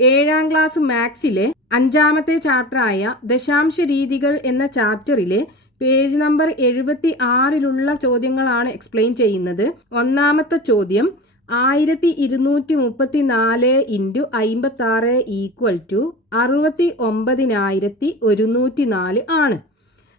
ഏഴാം ക്ലാസ് മാത്സിലെ അഞ്ചാമത്തെ ചാപ്റ്ററായ ദശാംശ രീതികൾ എന്ന ചാപ്റ്ററിലെ പേജ് നമ്പർ എഴുപത്തി ആറിലുള്ള ചോദ്യങ്ങളാണ് എക്സ്പ്ലെയിൻ ചെയ്യുന്നത്. ഒന്നാമത്തെ ചോദ്യം ആയിരത്തി ഇരുന്നൂറ്റി മുപ്പത്തി നാല് ഇന്റു അയിമ്പത്തി ആറ് ഈക്വൽ ടു അറുപത്തി ഒമ്പതിനായിരത്തി ഒരുന്നൂറ്റി നാല് ആണ്.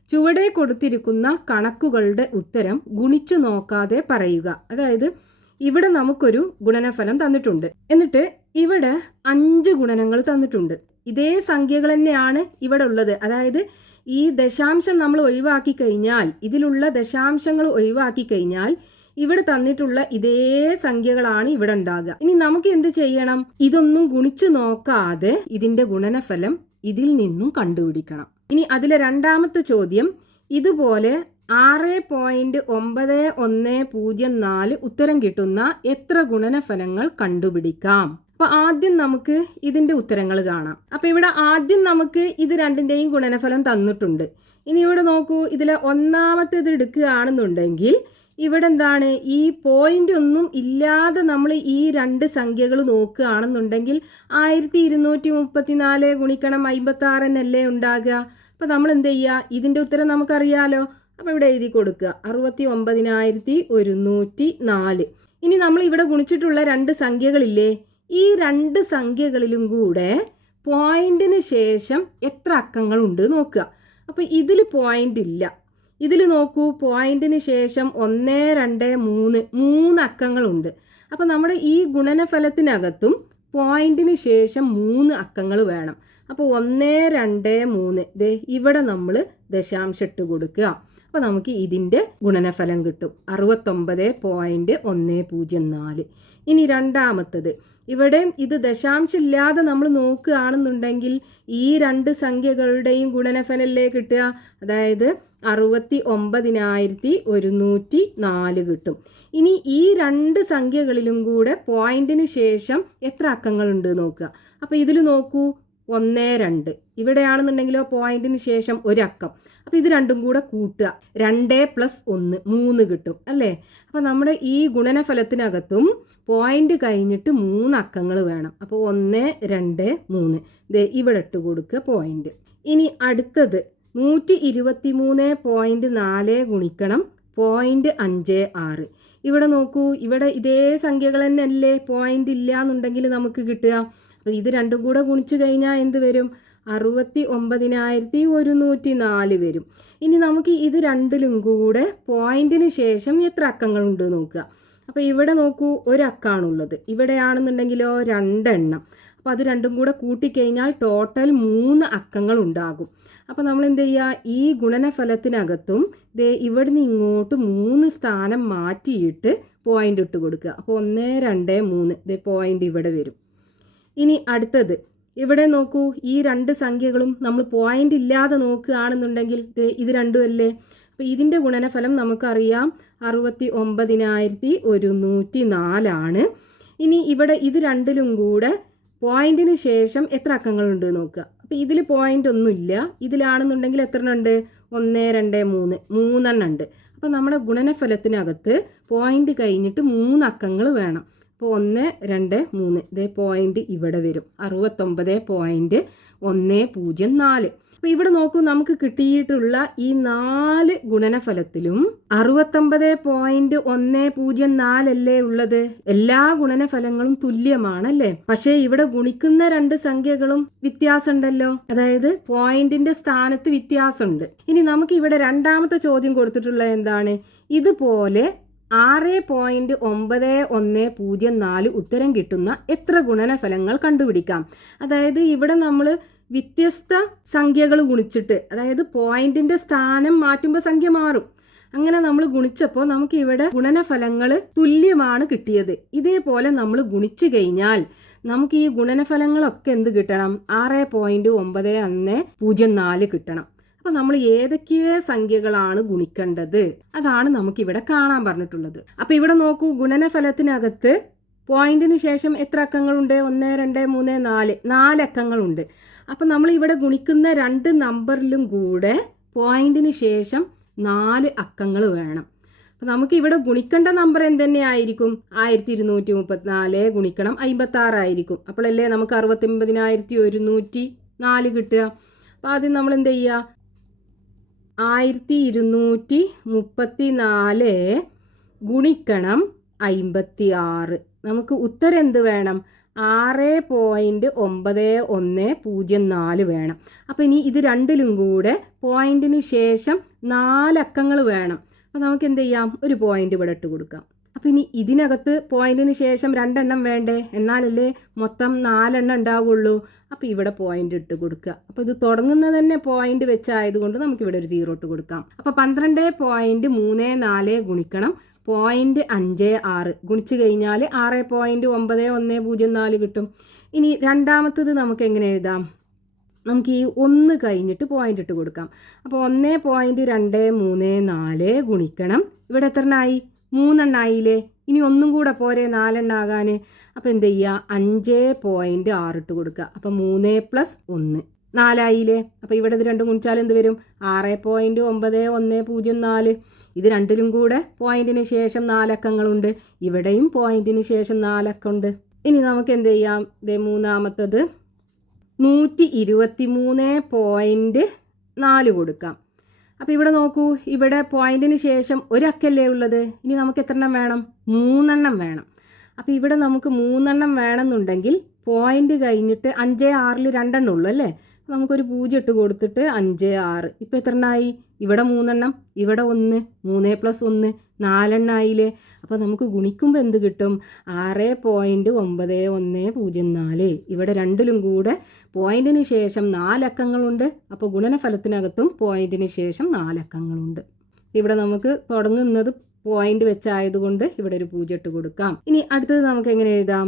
ചുവടെ കൊടുത്തിരിക്കുന്ന കണക്കുകളുടെ ഉത്തരം ഗുണിച്ചു നോക്കാതെ പറയുക. അതായത് ഇവിടെ നമുക്കൊരു ഗുണനഫലം തന്നിട്ടുണ്ട്. എന്നിട്ട് ഇവിടെ അഞ്ച് ഗുണനങ്ങൾ തന്നിട്ടുണ്ട്. ഇതേ സംഖ്യകൾ തന്നെയാണ് ഇവിടെ ഉള്ളത്. അതായത് ഈ ദശാംശം നമ്മൾ ഒഴിവാക്കി കഴിഞ്ഞാൽ ഇതിലുള്ള ദശാംശങ്ങൾ ഒഴിവാക്കി കഴിഞ്ഞാൽ ഇവിടെ തന്നിട്ടുള്ള ഇതേ സംഖ്യകളാണ് ഇവിടെ ഉണ്ടാകുക. ഇനി നമുക്ക് എന്ത് ചെയ്യണം? ഇതൊന്നും ഗുണിച്ചു നോക്കാതെ ഇതിന്റെ ഗുണനഫലം ഇതിൽ നിന്നും കണ്ടുപിടിക്കണം. ഇനി അതിലെ രണ്ടാമത്തെ ചോദ്യം ഇതുപോലെ ആറ് പോയിന്റ് ഒമ്പത് ഒന്ന് പൂജ്യം നാല് ഉത്തരം കിട്ടുന്ന എത്ര ഗുണനഫലങ്ങൾ കണ്ടുപിടിക്കാം? അപ്പൊ ആദ്യം നമുക്ക് ഇതിന്റെ ഉത്തരങ്ങൾ കാണാം. അപ്പൊ ഇവിടെ ആദ്യം നമുക്ക് ഇത് രണ്ടിന്റെയും ഗുണനഫലം തന്നിട്ടുണ്ട്. ഇനി ഇവിടെ നോക്കൂ ഇതിലെ ഒന്നാമത്തേത് എടുക്കുകയാണെന്നുണ്ടെങ്കിൽ ഇവിടെ എന്താണ് ഈ പോയിന്റ് ഒന്നും ഇല്ലാതെ നമ്മൾ ഈ രണ്ട് സംഖ്യകൾ നോക്കുകയാണെന്നുണ്ടെങ്കിൽ ആയിരത്തി ഇരുന്നൂറ്റി മുപ്പത്തിനാല് ഗുണിക്കണം അമ്പത്തി ആറ് എന്നല്ലേ ഉണ്ടാകുക? അപ്പൊ നമ്മൾ എന്ത് ചെയ്യുക? ഇതിന്റെ ഉത്തരം നമുക്കറിയാലോ. അപ്പോൾ ഇവിടെ എഴുതി കൊടുക്കുക. അറുപത്തി ഒമ്പതിനായിരത്തി ഒരുന്നൂറ്റി നാല് ഇനി നമ്മൾ ഇവിടെ ഗുണിച്ചിട്ടുള്ള രണ്ട് സംഖ്യകളില്ലേ? ഈ രണ്ട് സംഖ്യകളിലും കൂടെ പോയിന്റിന് ശേഷം എത്ര അക്കങ്ങളുണ്ട് നോക്കുക. അപ്പോൾ ഇതിൽ പോയിന്റ് ഇല്ല. ഇതിൽ നോക്കൂ പോയിന്റിന് ശേഷം ഒന്ന് രണ്ട് മൂന്ന് മൂന്ന് അക്കങ്ങളുണ്ട് അപ്പോൾ നമ്മുടെ ഈ ഗുണനഫലത്തിനകത്തും പോയിന്റിന് ശേഷം മൂന്ന് അക്കങ്ങൾ വേണം. അപ്പോൾ ഒന്ന് രണ്ട് മൂന്ന്. ദേ ഇവിടെ നമ്മൾ ദശാംശട്ട് കൊടുക്കുക. അപ്പോൾ നമുക്ക് ഇതിന്റെ ഗുണനഫലം കിട്ടും. അറുപത്തൊമ്പത് പോയിന്റ് ഒന്ന് പൂജ്യം നാല്. ഇനി രണ്ടാമത്തത്. ഇവിടെ ഇത് ദശാംശമില്ലാതെ നമ്മൾ നോക്കുകയാണെന്നുണ്ടെങ്കിൽ ഈ രണ്ട് സംഖ്യകളുടെയും ഗുണനഫലല്ലേ കിട്ടുക? അതായത് അറുപത്തി ഒമ്പതിനായിരത്തി ഒരുന്നൂറ്റി നാല് കിട്ടും. ഇനി ഈ രണ്ട് സംഖ്യകളിലും കൂടെ പോയിന്റിന് ശേഷം എത്ര അക്കങ്ങളുണ്ട് നോക്കുക. അപ്പോൾ ഇതിൽ നോക്കൂ. ഒന്ന് രണ്ട്. ഇവിടെയാണെന്നുണ്ടെങ്കിലോ പോയിന്റിന് ശേഷം ഒരക്കം. അപ്പോൾ ഇത് രണ്ടും കൂടെ കൂട്ടുക. രണ്ട് പ്ലസ് ഒന്ന് മൂന്ന് കിട്ടും അല്ലേ? അപ്പോൾ നമ്മുടെ ഈ ഗുണനഫലത്തിനകത്തും പോയിന്റ് കഴിഞ്ഞിട്ട് മൂന്ന് അക്കങ്ങൾ വേണം. അപ്പോൾ ഒന്ന് രണ്ട് മൂന്ന്. ദേ ഇവിടെ ഇട്ട് കൊടുക്കുക പോയിന്റ്. ഇനി അടുത്തത് നൂറ്റി ഇരുപത്തി മൂന്ന് പോയിന്റ് നാല് ഗുണിക്കണം പോയിന്റ് അഞ്ച് ആറ്. ഇവിടെ നോക്കൂ ഇവിടെ ഇതേ സംഖ്യകൾ തന്നെ അല്ലേ പോയിന്റ് ഇല്ല എന്നുണ്ടെങ്കിൽ നമുക്ക് കിട്ടുക? അപ്പോൾ ഇത് രണ്ടും കൂടെ ഗുണിച്ചു കഴിഞ്ഞാൽ എന്ത് വരും? അറുപത്തി ഒമ്പതിനായിരത്തി ഒരുന്നൂറ്റി നാല് വരും. ഇനി നമുക്ക് ഇത് രണ്ടിലും കൂടെ പോയിന്റിന് ശേഷം എത്ര അക്കങ്ങളുണ്ട് നോക്കുക. അപ്പോൾ ഇവിടെ നോക്കൂ ഒരക്കാണുള്ളത്. ഇവിടെയാണെന്നുണ്ടെങ്കിലോ രണ്ടെണ്ണം. അപ്പോൾ അത് രണ്ടും കൂടെ കൂട്ടിക്കഴിഞ്ഞാൽ ടോട്ടൽ മൂന്ന് അക്കങ്ങൾ ഉണ്ടാകും അപ്പോൾ നമ്മൾ എന്ത് ചെയ്യുക ഈ ഗുണനഫലത്തിനകത്തും ദേ ഇവിടുന്ന് ഇങ്ങോട്ട് മൂന്ന് സ്ഥാനം മാറ്റിയിട്ട് പോയിന്റ് ഇട്ട് കൊടുക്കുക. അപ്പോൾ ഒന്ന് രണ്ട് മൂന്ന്. ദേ പോയിന്റ് ഇവിടെ വരും. ഇനി അടുത്തത്. ഇവിടെ നോക്കൂ ഈ രണ്ട് സംഖ്യകളും നമ്മൾ പോയിന്റ് ഇല്ലാതെ നോക്കുകയാണെന്നുണ്ടെങ്കിൽ ഇത് രണ്ടും അല്ലേ? അപ്പോൾ ഇതിന്റെ ഗുണനഫലം നമുക്കറിയാം. അറുപത്തി ഒമ്പതിനായിരത്തി ഒരുന്നൂറ്റി നാലാണ് ഇനി ഇവിടെ ഇത് രണ്ടിലും കൂടെ പോയിന്റിന് ശേഷം എത്ര അക്കങ്ങളുണ്ട് നോക്കുക. അപ്പോൾ ഇതിൽ പോയിന്റ് ഒന്നുമില്ല. ഇതിലാണെന്നുണ്ടെങ്കിൽ എത്ര എണ്ണം ഉണ്ട് ഒന്ന് രണ്ട് മൂന്ന്. മൂന്നെണ്ണം ഉണ്ട് അപ്പോൾ നമ്മുടെ ഗുണനഫലത്തിനകത്ത് പോയിന്റ് കഴിഞ്ഞിട്ട് മൂന്ന് അക്കങ്ങൾ വേണം. അപ്പോൾ ഒന്ന് രണ്ട് മൂന്ന്. ഇതേ പോയിന്റ് ഇവിടെ വരും. അറുപത്തൊമ്പത് പോയിന്റ് ഒന്ന് പൂജ്യം നാല്. അപ്പോൾ ഇവിടെ നോക്കൂ നമുക്ക് കിട്ടിയിട്ടുള്ള ഈ നാല് ഗുണനഫലത്തിലും അറുപത്തൊമ്പത് പോയിന്റ് ഒന്ന് പൂജ്യം നാലല്ലേ ഉള്ളത്? എല്ലാ ഗുണനഫലങ്ങളും തുല്യമാണല്ലേ? പക്ഷേ ഇവിടെ ഗുണിക്കുന്ന രണ്ട് സംഖ്യകളും വ്യത്യാസമുണ്ടല്ലോ. അതായത് പോയിന്റിന്റെ സ്ഥാനത്ത് വ്യത്യാസമുണ്ട്. ഇനി നമുക്ക് ഇവിടെ രണ്ടാമത്തെ ചോദ്യം കൊടുത്തിട്ടുള്ളത് എന്താണ്? ഇതുപോലെ ആറ് പോയിന്റ് ഒമ്പത് ഒന്ന് പൂജ്യം നാല് ഉത്തരം കിട്ടുന്ന എത്ര ഗുണനഫലങ്ങൾ കണ്ടുപിടിക്കാം? അതായത് ഇവിടെ നമ്മൾ വ്യത്യസ്ത സംഖ്യകൾ ഗുണിച്ചിട്ട് അതായത് പോയിന്റിന്റെ സ്ഥാനം മാറ്റുമ്പോൾ സംഖ്യ മാറും. അങ്ങനെ നമ്മൾ ഗുണിച്ചപ്പോൾ നമുക്ക് ഇവിടെ ഗുണനഫലങ്ങൾ തുല്യമാണ് കിട്ടിയത്. ഇതേപോലെ നമ്മൾ ഗുണിച്ചു കഴിഞ്ഞാൽ നമുക്ക് ഈ ഗുണനഫലങ്ങളൊക്കെ എന്ത് കിട്ടണം? ആറ് പോയിന്റ് ഒമ്പത് ഒന്ന് പൂജ്യം നാല് കിട്ടണം. അപ്പൊ നമ്മൾ ഏതൊക്കെ സംഖ്യകളാണ് ഗുണിക്കേണ്ടത്? അതാണ് നമുക്ക് ഇവിടെ കാണാൻ പറഞ്ഞിട്ടുള്ളത്. അപ്പൊ ഇവിടെ നോക്കൂ ഗുണനഫലത്തിനകത്ത് പോയിന്റിന് ശേഷം എത്ര അക്കങ്ങളുണ്ട്? ഒന്ന് രണ്ട് മൂന്ന് നാല്. നാല് അക്കങ്ങളുണ്ട്. അപ്പം നമ്മൾ ഇവിടെ ഗുണിക്കുന്ന രണ്ട് നമ്പറിലും കൂടെ പോയിന്റിന് ശേഷം നാല് അക്കങ്ങൾ വേണം. അപ്പം നമുക്ക് ഇവിടെ ഗുണിക്കേണ്ട നമ്പർ എന്തെന്നെ ആയിരിക്കും? ആയിരത്തി ഇരുന്നൂറ്റി മുപ്പത്തിനാല് ഗുണിക്കണം അമ്പത്തി ആറായിരിക്കും അപ്പോഴല്ലേ നമുക്ക് അറുപത്തൊമ്പതിനായിരത്തി ഒരുന്നൂറ്റി നാല് കിട്ടുക. അപ്പോൾ ആദ്യം നമ്മൾ എന്ത് ചെയ്യുക ആയിരത്തി ഇരുന്നൂറ്റി മുപ്പത്തി നാല് ഗുണിക്കണം അമ്പത്തി ആറ് നമുക്ക് ഉത്തരം എന്ത് വേണം? ആറ് പോയിന്റ് ഒമ്പത് ഒന്ന് പൂജ്യം നാല് വേണം. അപ്പോൾ ഇനി ഇത് രണ്ടിലും കൂടെ പോയിന്റിന് ശേഷം നാലക്കങ്ങൾ വേണം. അപ്പോൾ നമുക്ക് എന്ത് ചെയ്യാം ഒരു പോയിന്റ് ഇവിടെ ഇട്ട് കൊടുക്കാം. അപ്പോൾ ഇനി ഇതിനകത്ത് പോയിന്റിന് ശേഷം രണ്ടെണ്ണം വേണ്ടേ? എന്നാലല്ലേ മൊത്തം നാലെണ്ണം ഉണ്ടാവുള്ളൂ. അപ്പോൾ ഇവിടെ പോയിന്റ് ഇട്ട് കൊടുക്കുക. അപ്പോൾ ഇത് തുടങ്ങുന്നത് തന്നെ പോയിന്റ് വെച്ചായതുകൊണ്ട് നമുക്ക് ഇവിടെ ഒരു സീറോ ഇട്ട് കൊടുക്കാം. അപ്പോൾ പന്ത്രണ്ട് പോയിന്റ് മൂന്ന് നാല് ഗുണിക്കണം. പോയിന്റ് അഞ്ച് ആറ്. ഗുണിച്ചു കഴിഞ്ഞാൽ ആറ് പോയിന്റ് ഒമ്പത് ഒന്ന് പൂജ്യം നാല് കിട്ടും. ഇനി രണ്ടാമത്തത് നമുക്ക് എങ്ങനെ എഴുതാം? നമുക്ക് ഈ ഒന്ന് കഴിഞ്ഞിട്ട് പോയിന്റ് ഇട്ട് കൊടുക്കാം. അപ്പോൾ ഒന്ന് പോയിന്റ് രണ്ട് മൂന്ന് നാല് ഗുണിക്കണം. ഇവിടെ എത്രണ്ണായി? മൂന്നെണ്ണായില്ലേ? ഇനി ഒന്നും കൂടെ പോരെ നാലെണ്ണാകാൻ അപ്പോൾ എന്ത് ചെയ്യുക അഞ്ച് പോയിന്റ് ആറ് ഇട്ട് കൊടുക്കുക. അപ്പോൾ മൂന്ന് പ്ലസ് ഒന്ന്. നാലായില്ലേ? അപ്പോൾ ഇവിടെ ഇത് രണ്ടും ഗുണിച്ചാൽ എന്ത് വരും? ആറ് പോയിന്റ് ഒമ്പത് ഒന്ന് പൂജ്യം നാല്. ഇത് രണ്ടിലും കൂടെ പോയിന്റിന് ശേഷം നാലക്കങ്ങളുണ്ട്. ഇവിടെയും പോയിന്റിന് ശേഷം നാലക്കമുണ്ട്. ഇനി നമുക്ക് എന്ത് ചെയ്യാം? ഇത് മൂന്നാമത്തത് നൂറ്റി ഇരുപത്തി മൂന്ന് പോയിന്റ് നാല് കൊടുക്കാം. അപ്പോൾ ഇവിടെ നോക്കൂ ഇവിടെ പോയിന്റിന് ശേഷം ഒരക്കല്ലേ ഉള്ളത്? ഇനി നമുക്ക് എത്ര എണ്ണം വേണം? മൂന്നെണ്ണം വേണം. അപ്പോൾ ഇവിടെ നമുക്ക് മൂന്നെണ്ണം വേണമെന്നുണ്ടെങ്കിൽ പോയിന്റ് കഴിഞ്ഞിട്ട് അഞ്ച് ആറിൽ രണ്ടെണ്ണം ഉള്ളൂ അല്ലേ? നമുക്കൊരു പൂജ്യം ഇട്ട് കൊടുത്തിട്ട് അഞ്ച് ആറ്. ഇപ്പോൾ എത്ര എണ്ണമായി ഇവിടെ മൂന്നെണ്ണം ഇവിടെ ഒന്ന് മൂന്ന് പ്ലസ് ഒന്ന് നാലെണ്ണം ആയില്ലേ? അപ്പോൾ നമുക്ക് ഗുണിക്കുമ്പോൾ എന്ത് കിട്ടും? ആറ് പോയിന്റ് ഒമ്പത് ഒന്ന് പൂജ്യം നാല്. ഇവിടെ രണ്ടിലും കൂടെ പോയിന്റിന് ശേഷം നാലക്കങ്ങളുണ്ട് അപ്പോൾ ഗുണനഫലത്തിനകത്തും പോയിന്റിന് ശേഷം നാലക്കങ്ങളുണ്ട് ഇവിടെ നമുക്ക് തുടങ്ങുന്നത് പോയിന്റ് വെച്ചായതുകൊണ്ട് ഇവിടെ ഒരു പൂജ്യം ഇട്ട് കൊടുക്കാം. ഇനി അടുത്തത് നമുക്ക് എങ്ങനെ എഴുതാം?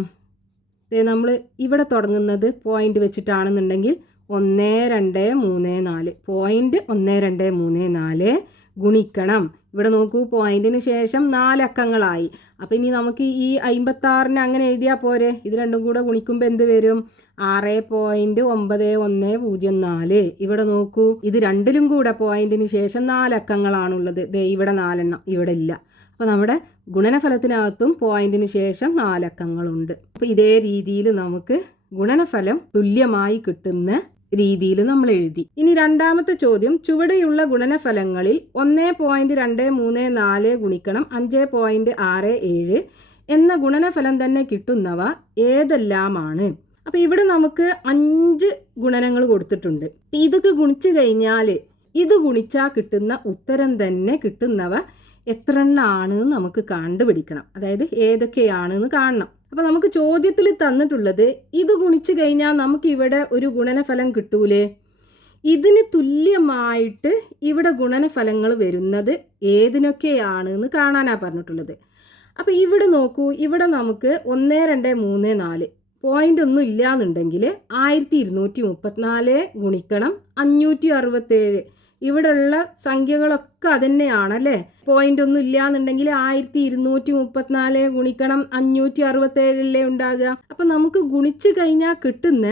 നമ്മൾ ഇവിടെ തുടങ്ങുന്നത് പോയിന്റ് വെച്ചിട്ടാണെന്നുണ്ടെങ്കിൽ ഒന്ന് രണ്ട് മൂന്ന് നാല്. പോയിന്റ് ഒന്ന് രണ്ട് മൂന്ന് നാല്. ഗുണിക്കണം. ഇവിടെ നോക്കൂ പോയിന്റിന് ശേഷം നാലക്കങ്ങളായി അപ്പം ഇനി നമുക്ക് ഈ അമ്പത്താറിന് അങ്ങനെ എഴുതിയാൽ പോരെ? ഇത് രണ്ടും കൂടെ ഗുണിക്കുമ്പോൾ എന്ത് വരും? ആറ് പോയിന്റ് ഒമ്പത് ഒന്ന് പൂജ്യം നാല്. ഇവിടെ നോക്കൂ ഇത് രണ്ടിലും കൂടെ പോയിന്റിന് ശേഷം നാലക്കങ്ങളാണുള്ളത് ദേ ഇവിടെ നാലെണ്ണം ഇവിടെ ഇല്ല. അപ്പോൾ നമ്മുടെ ഗുണനഫലത്തിനകത്തും പോയിന്റിന് ശേഷം നാലക്കങ്ങളുണ്ട് അപ്പോൾ ഇതേ രീതിയിൽ നമുക്ക് ഗുണനഫലം തുല്യമായി കിട്ടുന്ന രീതിയിൽ നമ്മൾ എഴുതി. ഇനി രണ്ടാമത്തെ ചോദ്യം ചുവടെയുള്ള ഗുണനഫലങ്ങളിൽ ഒന്ന് പോയിന്റ് രണ്ട് മൂന്ന് നാല് ഗുണിക്കണം അഞ്ച് പോയിന്റ് ആറ് ഏഴ് എന്ന ഗുണനഫലം തന്നെ കിട്ടുന്നവ ഏതെല്ലാമാണ്? അപ്പൊ ഇവിടെ നമുക്ക് അഞ്ച് ഗുണനങ്ങൾ കൊടുത്തിട്ടുണ്ട്. ഇതൊക്കെ ഗുണിച്ചു കഴിഞ്ഞാൽ ഇത് ഗുണിച്ചാൽ കിട്ടുന്ന ഉത്തരം തന്നെ കിട്ടുന്നവ എത്ര എണ്ണമാണ് നമുക്ക് കണ്ടുപിടിക്കണം. അതായത് ഏതൊക്കെയാണെന്ന് കാണണം. അപ്പോൾ നമുക്ക് ചോദ്യത്തിൽ തന്നിട്ടുള്ളത് ഇത് ഗുണിച്ചു കഴിഞ്ഞാൽ നമുക്ക് ഇവിടെ ഒരു ഗുണനഫലം കിട്ടൂലേ? ഇതിന് തുല്യമായിട്ട് ഇവിടെ ഗുണനഫലങ്ങൾ വരുന്നത് ഏതിനൊക്കെയാണ് എന്ന് കാണാനാണ് പറഞ്ഞിട്ടുള്ളത്. അപ്പോൾ ഇവിടെ നോക്കൂ ഇവിടെ നമുക്ക് ഒന്ന് രണ്ട് മൂന്ന് നാല് പോയിന്റ് ഒന്നും ഇല്ലയെന്നുണ്ടെങ്കിൽ ആയിരത്തി ഇരുന്നൂറ്റി മുപ്പത്തിനാല് ഗുണിക്കണം അഞ്ഞൂറ്റി അറുപത്തേഴ് ഇവിടെയുള്ള സംഖ്യകളൊക്കെ അതന്നെയാണ് അല്ലേ പോയിന്റ് ഒന്നും ഇല്ലാന്നുണ്ടെങ്കിൽ ആയിരത്തി ഇരുന്നൂറ്റി മുപ്പത്തിനാല് ഗുണിക്കണം അഞ്ഞൂറ്റി അറുപത്തേഴിലേ ഉണ്ടാകുക. അപ്പൊ നമുക്ക് ഗുണിച്ചു കഴിഞ്ഞാൽ കിട്ടുന്ന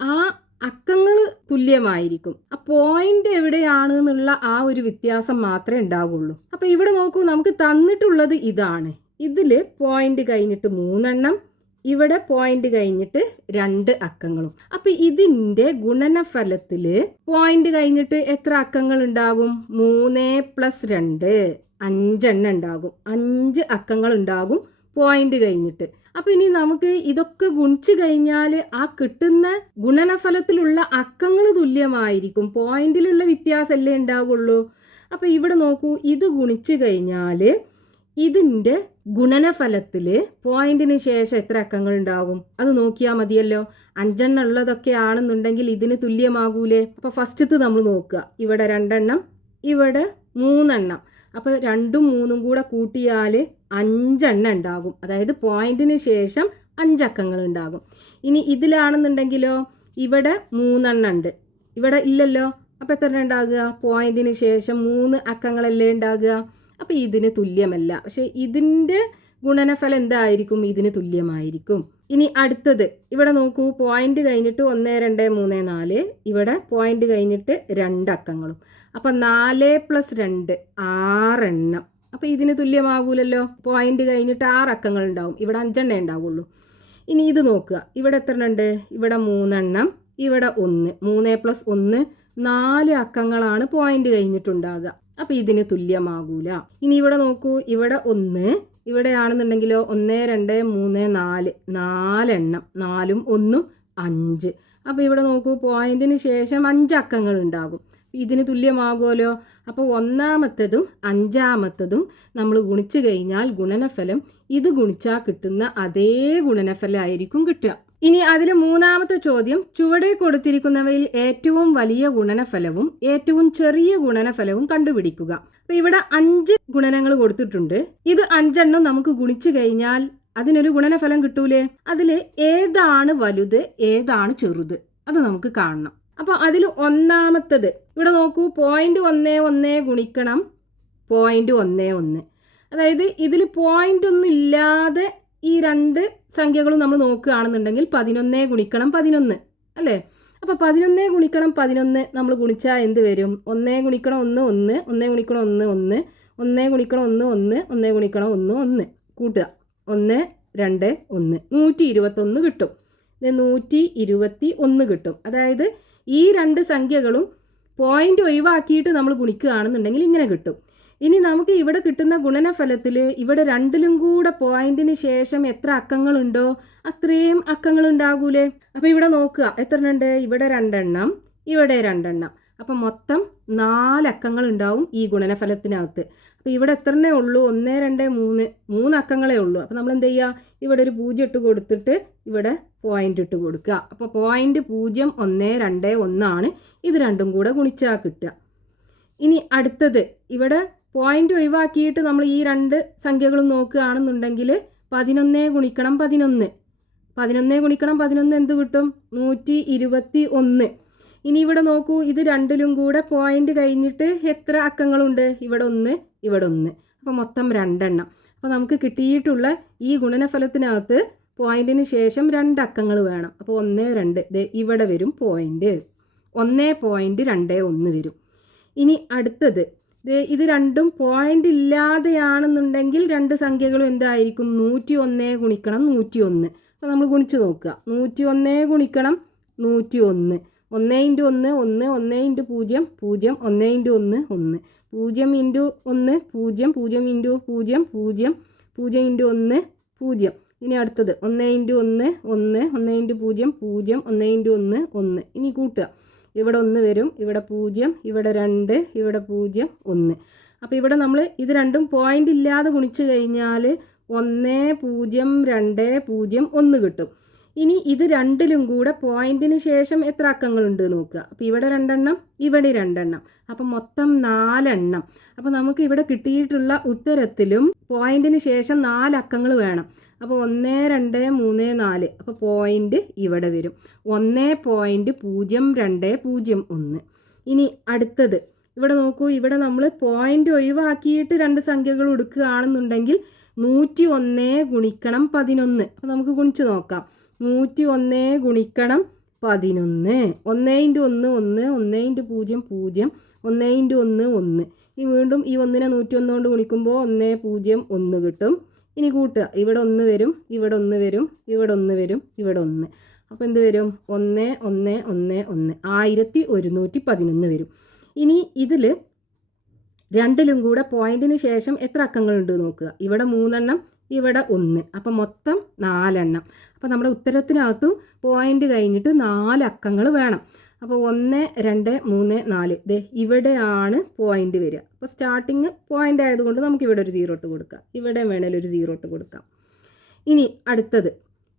ആ അക്കങ്ങൾ തുല്യമായിരിക്കും. ആ പോയിന്റ് എവിടെയാണ് എന്നുള്ള ആ ഒരു വ്യത്യാസം മാത്രമേ ഉണ്ടാവുള്ളൂ. അപ്പൊ ഇവിടെ നോക്കൂ നമുക്ക് തന്നിട്ടുള്ളത് ഇതാണ്. ഇതിൽ പോയിന്റ് കഴിഞ്ഞിട്ട് മൂന്നെണ്ണം ഇവിടെ പോയിന്റ് കഴിഞ്ഞിട്ട് രണ്ട് അക്കങ്ങളും. അപ്പൊ ഇതിന്റെ ഗുണനഫലത്തിൽ പോയിന്റ് കഴിഞ്ഞിട്ട് എത്ര അക്കങ്ങൾ ഉണ്ടാകും? മൂന്ന് പ്ലസ് രണ്ട് അഞ്ചെണ്ണം ഉണ്ടാകും. അഞ്ച് അക്കങ്ങൾ ഉണ്ടാകും പോയിന്റ് കഴിഞ്ഞിട്ട്. അപ്പൊ ഇനി നമുക്ക് ഇതൊക്കെ ഗുണിച്ചു കഴിഞ്ഞാൽ ആ കിട്ടുന്ന ഗുണനഫലത്തിലുള്ള അക്കങ്ങൾ തുല്യമായിരിക്കും. പോയിന്റിലുള്ള വ്യത്യാസമല്ലേ ഉണ്ടാവുള്ളൂ. അപ്പൊ ഇവിടെ നോക്കൂ ഇത് ഗുണിച്ചു കഴിഞ്ഞാൽ ഇതിന്റെ ഗുണനഫലത്തിൽ പോയിന്റിന് ശേഷം എത്ര അക്കങ്ങൾ ഉണ്ടാവും അത് നോക്കിയാൽ മതിയല്ലോ. അഞ്ചെണ്ണം ഉള്ളതൊക്കെ ആണെന്നുണ്ടെങ്കിൽ ഇതിന് തുല്യമാകൂലേ? അപ്പോൾ ഫസ്റ്റത്ത് നമ്മൾ നോക്കുക. ഇവിടെ രണ്ടെണ്ണം ഇവിടെ മൂന്നെണ്ണം. അപ്പോൾ രണ്ടും മൂന്നും കൂടെ കൂട്ടിയാൽ അഞ്ചെണ്ണം ഉണ്ടാകും. അതായത് പോയിന്റിന് ശേഷം അഞ്ചക്കങ്ങൾ ഉണ്ടാകും ഇനി ഇതിലാണെന്നുണ്ടെങ്കിലോ ഇവിടെ മൂന്നെണ്ണം ഉണ്ട്. ഇവിടെ ഇല്ലല്ലോ. അപ്പോൾ എത്ര ഉണ്ടാകുക? പോയിന്റിന് ശേഷം മൂന്ന് അക്കങ്ങളല്ലേ ഉണ്ടാകുക? അപ്പോൾ ഇതിന് തുല്യമല്ല. പക്ഷേ ഇതിന്റെ ഗുണനഫലം എന്തായിരിക്കും? ഇതിന് തുല്യമായിരിക്കും. ഇനി അടുത്തത്. ഇവിടെ നോക്കൂ പോയിന്റ് കഴിഞ്ഞിട്ട് ഒന്ന് രണ്ട് മൂന്ന് നാല്. ഇവിടെ പോയിന്റ് കഴിഞ്ഞിട്ട് രണ്ട് അക്കങ്ങളും. അപ്പം നാല് പ്ലസ് രണ്ട് ആറെണ്ണം. അപ്പോൾ ഇതിന് തുല്യമാകൂലല്ലോ? പോയിന്റ് കഴിഞ്ഞിട്ട് ആറ് അക്കങ്ങൾ ഉണ്ടാവും. ഇവിടെ അഞ്ചെണ്ണേ ഉണ്ടാവുള്ളൂ. ഇനി ഇത് നോക്കുക. ഇവിടെ എത്ര ഉണ്ട്? ഇവിടെ മൂന്നെണ്ണം. ഇവിടെ ഒന്ന്. മൂന്ന് പ്ലസ് ഒന്ന് നാല് അക്കങ്ങളാണ് പോയിന്റ് കഴിഞ്ഞിട്ടുണ്ടാകുക അപ്പോൾ ഇതിന് തുല്യമാകൂല. ഇനി ഇവിടെ നോക്കൂ ഇവിടെ ഒന്ന് ഇവിടെയാണെന്നുണ്ടെങ്കിലോ ഒന്ന് രണ്ട് മൂന്ന് നാല് നാലെണ്ണം നാലും ഒന്നും അഞ്ച്. അപ്പോൾ ഇവിടെ നോക്കൂ പോയിന്റിന് ശേഷം അഞ്ച് അക്കങ്ങൾ ഉണ്ടാകും. ഇതിന് തുല്യമാകുമല്ലോ. അപ്പോൾ ഒന്നാമത്തതും അഞ്ചാമത്തതും നമ്മൾ ഗുണിച്ചു കഴിഞ്ഞാൽ ഗുണനഫലം ഇത് ഗുണിച്ചാൽ കിട്ടുന്ന അതേ ഗുണനഫലമായിരിക്കും കിട്ടുക. ഇനി അതിലെ മൂന്നാമത്തെ ചോദ്യം ചുവടെ കൊടുത്തിരിക്കുന്നവയിൽ ഏറ്റവും വലിയ ഗുണനഫലവും ഏറ്റവും ചെറിയ ഗുണനഫലവും കണ്ടുപിടിക്കുക. അപ്പൊ ഇവിടെ അഞ്ച് ഗുണനങ്ങൾ കൊടുത്തിട്ടുണ്ട്. ഇത് അഞ്ചെണ്ണം നമുക്ക് ഗുണിച്ചു കഴിഞ്ഞാൽ അതിനൊരു ഗുണനഫലം കിട്ടൂലേ? അതിൽ ഏതാണ് വലുത് ഏതാണ് ചെറുത്? അത് നമുക്ക് കാണണം. അപ്പൊ അതിൽ ഒന്നാമത്തത് ഇവിടെ നോക്കൂ പോയിന്റ് ഒന്നേ ഒന്നേ ഗുണിക്കണം പോയിന്റ് ഒന്നേ ഒന്ന്. അതായത് ഇതിൽ പോയിന്റ് ഒന്നും ഇല്ലാതെ ഈ രണ്ട് സംഖ്യകളും നമ്മൾ നോക്കുകയാണെന്നുണ്ടെങ്കിൽ പതിനൊന്നേ ഗുണിക്കണം പതിനൊന്ന് അല്ലേ? അപ്പോൾ പതിനൊന്നേ ഗുണിക്കണം പതിനൊന്ന് നമ്മൾ ഗുണിച്ചാൽ എന്ത് വരും? ഒന്നേ ഗുണിക്കണം ഒന്ന് ഒന്ന് ഒന്നേ ഗുണിക്കണം ഒന്ന് ഒന്ന് ഒന്നേ ഗുണിക്കണം ഒന്ന് ഒന്ന് ഒന്നേ ഗുണിക്കണം ഒന്ന് ഒന്ന്. കൂട്ടുക. ഒന്ന് രണ്ട് ഒന്ന്. നൂറ്റി ഇരുപത്തൊന്ന് കിട്ടും. നൂറ്റി ഇരുപത്തി ഒന്ന് കിട്ടും. അതായത് ഈ രണ്ട് സംഖ്യകളും പോയിന്റ് ഒഴിവാക്കിയിട്ട് നമ്മൾ ഗുണിക്കുകയാണെന്നുണ്ടെങ്കിൽ ഇങ്ങനെ കിട്ടും. ഇനി നമുക്ക് ഇവിടെ കിട്ടുന്ന ഗുണനഫലത്തിൽ ഇവിടെ രണ്ടിലും കൂടെ പോയിന്റിന് ശേഷം എത്ര അക്കങ്ങളുണ്ടോ അത്രയും അക്കങ്ങൾ ഉണ്ടാകൂലേ അപ്പോൾ ഇവിടെ നോക്കുക. എത്ര ഉണ്ട് ഇവിടെ രണ്ടെണ്ണം ഇവിടെ രണ്ടെണ്ണം. അപ്പം മൊത്തം നാലക്കങ്ങൾ ഉണ്ടാവും ഈ ഗുണനഫലത്തിനകത്ത്. അപ്പോൾ ഇവിടെ എത്രണ്ണേ ഉള്ളൂ? ഒന്ന് രണ്ട് മൂന്ന് മൂന്ന് അക്കങ്ങളേ ഉള്ളൂ. അപ്പോൾ നമ്മൾ എന്ത് ചെയ്യുക ഇവിടെ ഒരു പൂജ്യം ഇട്ട് കൊടുത്തിട്ട് ഇവിടെ പോയിന്റ് ഇട്ട് കൊടുക്കുക. അപ്പോൾ പോയിന്റ് പൂജ്യം ഒന്ന് രണ്ട് ഒന്നാണ്. ഇത് രണ്ടും കൂടെ ഗുണിച്ചാൽ കിട്ടുക. ഇനി അടുത്തത് ഇവിടെ പോയിന്റ് ഒഴിവാക്കിയിട്ട് നമ്മൾ ഈ രണ്ട് സംഖ്യകളും നോക്കുകയാണെന്നുണ്ടെങ്കിൽ പതിനൊന്നേ ഗുണിക്കണം പതിനൊന്ന്. പതിനൊന്നേ ഗുണിക്കണം പതിനൊന്ന് എന്ത് കിട്ടും? നൂറ്റി ഇരുപത്തി ഒന്ന് ഇനി ഇവിടെ നോക്കൂ ഇത് രണ്ടിലും കൂടെ പോയിന്റ് കഴിഞ്ഞിട്ട് എത്ര അക്കങ്ങളുണ്ട്? ഇവിടെ ഒന്ന് ഇവിടെ ഒന്ന്. അപ്പോൾ മൊത്തം രണ്ടെണ്ണം. അപ്പോൾ നമുക്ക് കിട്ടിയിട്ടുള്ള ഈ ഗുണനഫലത്തിനകത്ത് പോയിന്റിന് ശേഷം രണ്ട് അക്കങ്ങൾ വേണം. അപ്പോൾ ഒന്ന് രണ്ട്. ഇവിടെ വരും പോയിന്റ് ഒന്ന് പോയിന്റ് രണ്ട് ഒന്ന് വരും. ഇനി അടുത്തത്. ഇത് രണ്ടും പോയിന്റ് ഇല്ലാതെയാണെന്നുണ്ടെങ്കിൽ രണ്ട് സംഖ്യകളും എന്തായിരിക്കും? നൂറ്റി ഒന്നേ ഗുണിക്കണം നൂറ്റി ഒന്ന് അപ്പോൾ നമ്മൾ ഗുണിച്ച് നോക്കുക. നൂറ്റി ഒന്നേ ഗുണിക്കണം നൂറ്റി ഒന്ന് ഒന്ന് ഇന്റു ഒന്ന് ഒന്ന്. ഒന്ന് ഇന്റു പൂജ്യം പൂജ്യം. ഒന്ന് ഇന്റു ഒന്ന് ഒന്ന്. പൂജ്യം ഇന്റു ഒന്ന് പൂജ്യം. പൂജ്യം ഇന്റു പൂജ്യം പൂജ്യം. പൂജ്യം ഇന്റു ഒന്ന് പൂജ്യം. ഇനി അടുത്തത്. ഒന്ന് ഇന്റു ഒന്ന് ഒന്ന്. ഒന്ന് ഇന്റു പൂജ്യം പൂജ്യം. ഒന്ന് ഇന്റു ഒന്ന് ഒന്ന്. ഇനി കൂട്ടുക. ഇവിടെ ഒന്ന് വരും ഇവിടെ പൂജ്യം ഇവിടെ രണ്ട് ഇവിടെ പൂജ്യം ഒന്ന്. അപ്പോൾ ഇവിടെ നമ്മൾ ഇത് രണ്ടും പോയിന്റ് ഇല്ലാതെ ഗുണിച്ച് കഴിഞ്ഞാൽ ഒന്ന് പൂജ്യം രണ്ട് പൂജ്യം ഒന്ന് കിട്ടും. ഇനി ഇത് രണ്ടിലും കൂടെ പോയിന്റിന് ശേഷം എത്ര അക്കങ്ങളുണ്ട് നോക്കുക. അപ്പോൾ ഇവിടെ രണ്ടെണ്ണം ഇവിടെ രണ്ടെണ്ണം. അപ്പം മൊത്തം നാലെണ്ണം. അപ്പോൾ നമുക്ക് ഇവിടെ കിട്ടിയിട്ടുള്ള ഉത്തരത്തിലും പോയിന്റിന് ശേഷം നാല് അക്കങ്ങൾ വേണം. അപ്പോൾ ഒന്ന് രണ്ട് മൂന്ന് നാല്. അപ്പോൾ പോയിന്റ് ഇവിടെ വരും. ഒന്ന് പോയിന്റ് പൂജ്യം രണ്ട് പൂജ്യം ഒന്ന്. ഇനി അടുത്തത്. ഇവിടെ നോക്കൂ ഇവിടെ നമ്മൾ പോയിന്റ് ഒഴിവാക്കിയിട്ട് രണ്ട് സംഖ്യകൾ എടുക്കുകയാണെന്നുണ്ടെങ്കിൽ നൂറ്റി ഒന്ന് ഗുണിക്കണം പതിനൊന്ന്. അപ്പോൾ നമുക്ക് ഗുണിച്ച് നോക്കാം. നൂറ്റി ഒന്ന് ഗുണിക്കണം പതിനൊന്ന്. ഒന്ന് ഇന്റു ഒന്ന് ഒന്ന് ഒന്ന് ഇന്റു പൂജ്യം പൂജ്യം ഒന്ന് ഇന്റു ഒന്ന് ഒന്ന്. ഈ വീണ്ടും ഈ ഒന്നിനെ നൂറ്റി ഒന്ന് കൊണ്ട് ഗുണിക്കുമ്പോൾ ഒന്ന് പൂജ്യം ഒന്ന് കിട്ടും. ഇനി കൂട്ടുക. ഇവിടെ ഒന്ന് വരും ഇവിടെ ഒന്ന് വരും ഇവിടെ ഒന്ന് വരും ഇവിടെ ഒന്ന്. അപ്പോൾ എന്ത് വരും? ഒന്ന് ഒന്ന് ഒന്ന് ഒന്ന്. ആയിരത്തി ഒരുന്നൂറ്റി പതിനൊന്ന് വരും. ഇനി ഇതിൽ രണ്ടിലും കൂടെ പോയിന്റിന് ശേഷം എത്ര അക്കങ്ങളുണ്ട് നോക്കുക. ഇവിടെ മൂന്നെണ്ണം ഇവിടെ ഒന്ന്. അപ്പം മൊത്തം നാലെണ്ണം. അപ്പോൾ നമ്മുടെ ഉത്തരത്തിനകത്തും പോയിന്റ് കഴിഞ്ഞിട്ട് നാല് അക്കങ്ങൾ വേണം. അപ്പോൾ ഒന്ന് രണ്ട് മൂന്ന് നാല്. ദേ ഇവിടെയാണ് പോയിന്റ് വരിക. അപ്പോൾ സ്റ്റാർട്ടിങ് പോയിന്റ് ആയതുകൊണ്ട് നമുക്ക് ഇവിടെ ഒരു സീറോ ഇട്ട് കൊടുക്കാം. ഇവിടെ വേണേലും ഒരു സീറോ ഇട്ട് കൊടുക്കാം. ഇനി അടുത്തത്.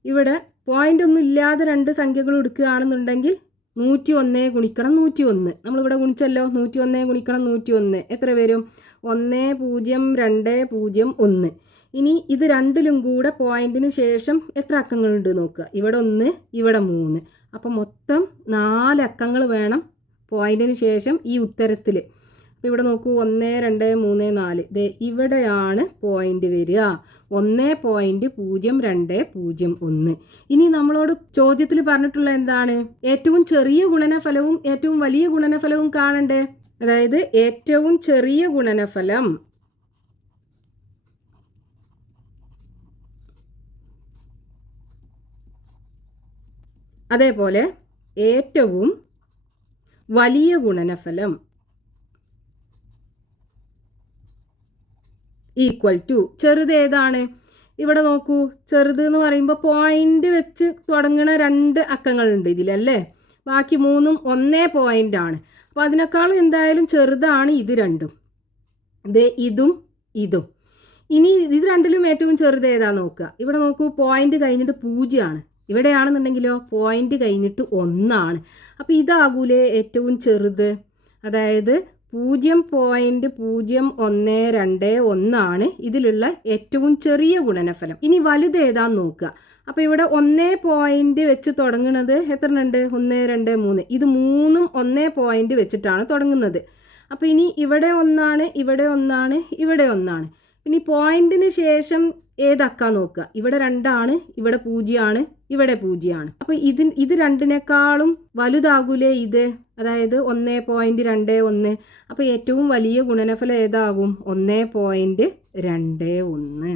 ഇവിടെ പോയിന്റ് ഒന്നും ഇല്ലാതെ രണ്ട് സംഖ്യകൾ എടുക്കുകയാണെന്നുണ്ടെങ്കിൽ നൂറ്റി ഒന്നേ ഗുണിക്കണം നൂറ്റി ഒന്ന് നമ്മളിവിടെ ഗുണിച്ചല്ലോ നൂറ്റി ഒന്നേ ഗുണിക്കണം നൂറ്റി ഒന്ന് എത്ര വരും? ഒന്ന് പൂജ്യം രണ്ട് പൂജ്യം ഒന്ന്. ഇനി ഇത് രണ്ടിലും കൂടെ പോയിന്റിന് ശേഷം എത്ര അക്കങ്ങളുണ്ട് നോക്കുക. ഇവിടെ ഒന്ന് ഇവിടെ മൂന്ന്. അപ്പോൾ മൊത്തം നാല് അക്കങ്ങൾ വേണം പോയിന്റിന് ശേഷം ഈ ഉത്തരത്തിൽ അപ്പോൾ ഇവിടെ നോക്കൂ ഒന്ന് രണ്ട് മൂന്ന് നാല്. ദേ ഇവിടെയാണ് പോയിന്റ് വരിക. ഒന്ന് പോയിന്റ് പൂജ്യം രണ്ട് പൂജ്യം ഒന്ന്. ഇനി നമ്മളോട് ചോദ്യത്തിൽ പറഞ്ഞിട്ടുള്ള എന്താണ്? ഏറ്റവും ചെറിയ ഗുണനഫലവും ഏറ്റവും വലിയ ഗുണനഫലവും കാണണ്ടേ? അതായത് ഏറ്റവും ചെറിയ ഗുണനഫലം അതേപോലെ ഏറ്റവും വലിയ ഗുണനഫലം ഈക്വൽ ടു ചെറുത് ഏതാണ്? ഇവിടെ നോക്കൂ. ചെറുത് എന്ന് പറയുമ്പോൾ പോയിന്റ് വെച്ച് തുടങ്ങുന്ന രണ്ട് അക്കങ്ങളുണ്ട് ഇതിലല്ലേ? ബാക്കി മൂന്നും ഒന്നേ പോയിന്റ് ആണ്. അപ്പോൾ അതിനേക്കാളും എന്തായാലും ചെറുതാണ് ഇത് രണ്ടും. ദേ ഇതും ഇതും. ഇനി ഇത് രണ്ടിലും ഏറ്റവും ചെറുത് ഏതാ നോക്കുക. ഇവിടെ നോക്കൂ പോയിന്റ് കഴിഞ്ഞിട്ട് പൂജ്യമാണ്. ഇവിടെയാണെന്നുണ്ടെങ്കിലോ പോയിന്റ് കഴിഞ്ഞിട്ട് ഒന്നാണ്. അപ്പോൾ ഇതാകൂലേ ഏറ്റവും ചെറുത്. അതായത് പൂജ്യം പോയിന്റ് പൂജ്യം ഒന്ന് രണ്ട് ഒന്നാണ് ഇതിലുള്ള ഏറ്റവും ചെറിയ ഗുണനഫലം. ഇനി വലുത് ഏതാന്ന് നോക്കുക. അപ്പോൾ ഇവിടെ ഒന്നേ പോയിന്റ് വെച്ച് തുടങ്ങുന്നത് എത്ര ഉണ്ട് ഒന്ന് രണ്ട് മൂന്ന്. ഇത് മൂന്നും ഒന്നേ പോയിന്റ് വെച്ചിട്ടാണ് തുടങ്ങുന്നത്. അപ്പോൾ ഇനി ഇവിടെ ഒന്നാണ് ഇവിടെ ഒന്നാണ് ഇവിടെ ഒന്നാണ്. ഇനി പോയിന്റിന് ശേഷം ഏതാക്കാൻ നോക്കുക? ഇവിടെ രണ്ടാണ് ഇവിടെ പൂജ്യമാണ് ഇവിടെ പൂജ്യമാണ്. അപ്പോൾ ഇത് ഇത് രണ്ടിനേക്കാളും വലുതാകൂലേ ഇത്? അതായത് ഒന്നേ പോയിന്റ് രണ്ട് ഒന്ന്. അപ്പോൾ ഏറ്റവും വലിയ ഗുണനഫലം ഏതാകും? ഒന്നേ പോയിന്റ് രണ്ട് ഒന്ന്.